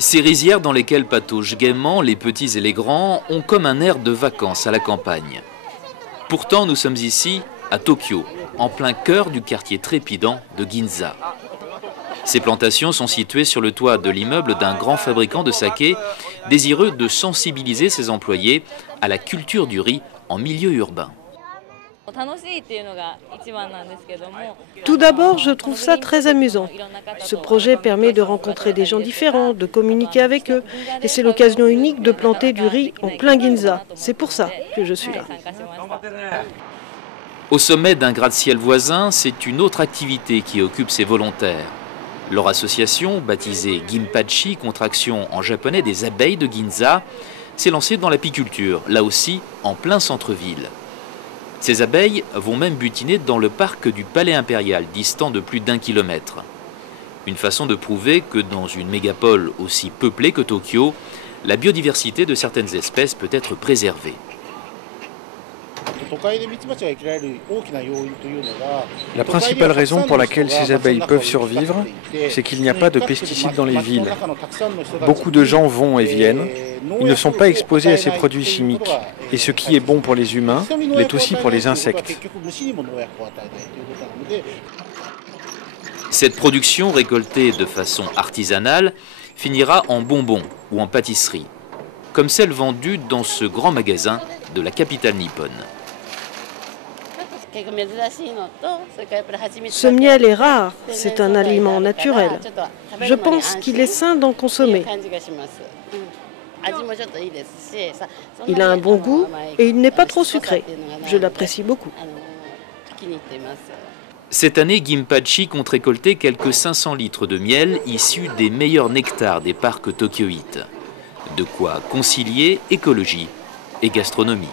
Ces rizières dans lesquelles pataugent gaiement les petits et les grands ont comme un air de vacances à la campagne. Pourtant, nous sommes ici, à Tokyo, en plein cœur du quartier trépidant de Ginza. Ces plantations sont situées sur le toit de l'immeuble d'un grand fabricant de saké, désireux de sensibiliser ses employés à la culture du riz en milieu urbain. Tout d'abord, je trouve ça très amusant. Ce projet permet de rencontrer des gens différents, de communiquer avec eux. Et c'est l'occasion unique de planter du riz en plein Ginza. C'est pour ça que je suis là. Au sommet d'un gratte-ciel voisin, c'est une autre activité qui occupe ces volontaires. Leur association, baptisée Ginpachi, contraction en japonais des abeilles de Ginza, s'est lancée dans l'apiculture, là aussi en plein centre-ville. Ces abeilles vont même butiner dans le parc du Palais impérial, distant de plus d'1 kilomètre. Une façon de prouver que dans une mégapole aussi peuplée que Tokyo, la biodiversité de certaines espèces peut être préservée. La principale raison pour laquelle ces abeilles peuvent survivre, c'est qu'il n'y a pas de pesticides dans les villes. Beaucoup de gens vont et viennent. Ils ne sont pas exposés à ces produits chimiques. Et ce qui est bon pour les humains l'est aussi pour les insectes. Cette production récoltée de façon artisanale finira en bonbons ou en pâtisserie, comme celle vendue dans ce grand magasin de la capitale nippone. Ce miel est rare, c'est un aliment naturel. Je pense qu'il est sain d'en consommer. Il a un bon goût et il n'est pas trop sucré. Je l'apprécie beaucoup. Cette année, Ginpachi compte récolter quelques 500 litres de miel issus des meilleurs nectars des parcs tokyoïtes. De quoi concilier écologie et gastronomie.